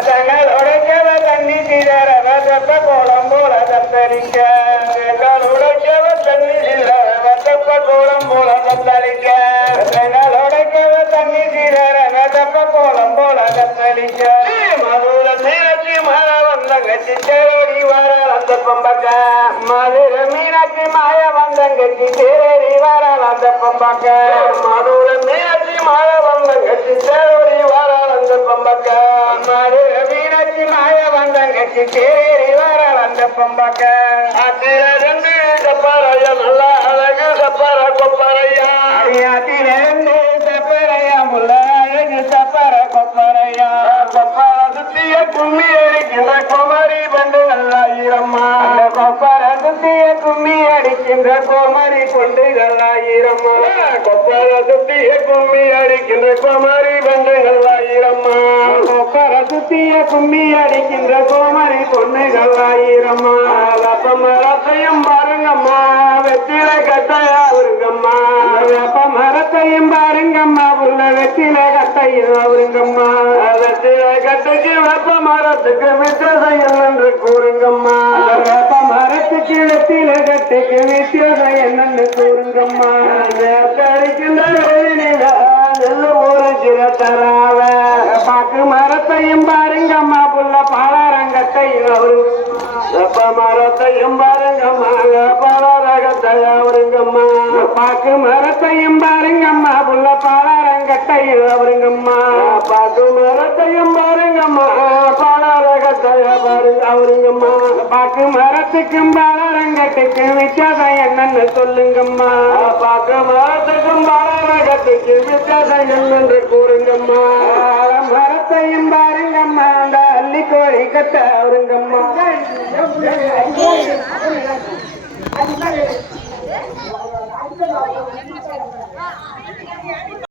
தங்கள் உடைக்கவ தண்ணி சிதற வெப்ப கோலம் போல தத்தளிக்க தங்கள் உடைக்கவ தண்ணி சிதற வெப்ப கோலம் போல தத்தளிக்க தங்கள் உடைக்கவ தண்ணி சிதற வெப்ப கோலம் போல தத்தளிக்க மதுர மீனாட்சி மாய வந்தங்க கட்சி வர அந்த பம்பக்க மதுர மீனாட்சி மாய வந்தங்க வர அந்த பம்பக்க மதுர மீனாட்சி வந்த கட்சி தேரோடி வர அந்த பம்பக்க. அத்திர ரெண்டு சப்பரையா நல்ல அழகு சப்பர கொப்பரையா. அத்திர ரெண்டு சப்பரையா முல்ல அழகு சப்பர கொப்பரையா. கொப்பர சுத்திய கும்மி அடிக்கின்ற குமரி பண்டு நல்லாயிரம்மா கொப்பர சுத்திய கும்மி அடிக்கின்ற குமரி கொண்டு நல்லாயிரம்மா கொப்பர சுத்திய கும்மி அடிக்கின்ற குமரி பண்டு நல்லாயிரம்மா கொப்பர சுத்திய கும்மி அடிக்கின்ற குமரி கொண்டு நல்லாயிரம்மா ரப்பம் ரத்தையும் பாருங்கம்மா வெத்தில கட்டையா வருங்கம்மா வேப்ப மரத்தையும் பாருங்கம்மா உள்ள வெத்தில கட்டையும் அவருங்கம்மா. வெத்தில கட்டைக்கு வேப்ப மரத்துக்கு வித்தியாசம் என்று கூறுங்கம்மா. வெப்ப மரத்துக்கு இடத்தில கட்டைக்கு வித்தியாசம் என்னென்று கூறுங்கம்மா. வேத்தடிக்கின்ற ஒரு சில தராவ. பாக்கு மரத்தையும் பாருங்கம்மா புள்ள பாலாரங்கத்தையும் அவரு. வெப்ப மரத்தையும் பாரு பாலாரகத்தை அவருங்கம்மா பாக்கு மரத்தையும் பாருங்கம்மா புள்ள பாலாரங்கத்தையும் அவருங்கம்மா பாக்கு மரத்தையும் பாருங்கம்மா பாலாரங்கட்டைய பாருங்க அவருங்கம்மா பாக்கு மரத்துக்கும் பாலாரங்கத்துக்கும் வித்தியாசம் என்னன்னு சொல்லுங்கம்மா பாக்கு மரத்துக்கும் பாலாரகத்துக்கு வித்தியாசம் என்னென்று கூறுங்கம்மா மரத்தையும் பாருங்கம்மா அந்த அள்ளி கோழி கட்ட அவருங்கம்மா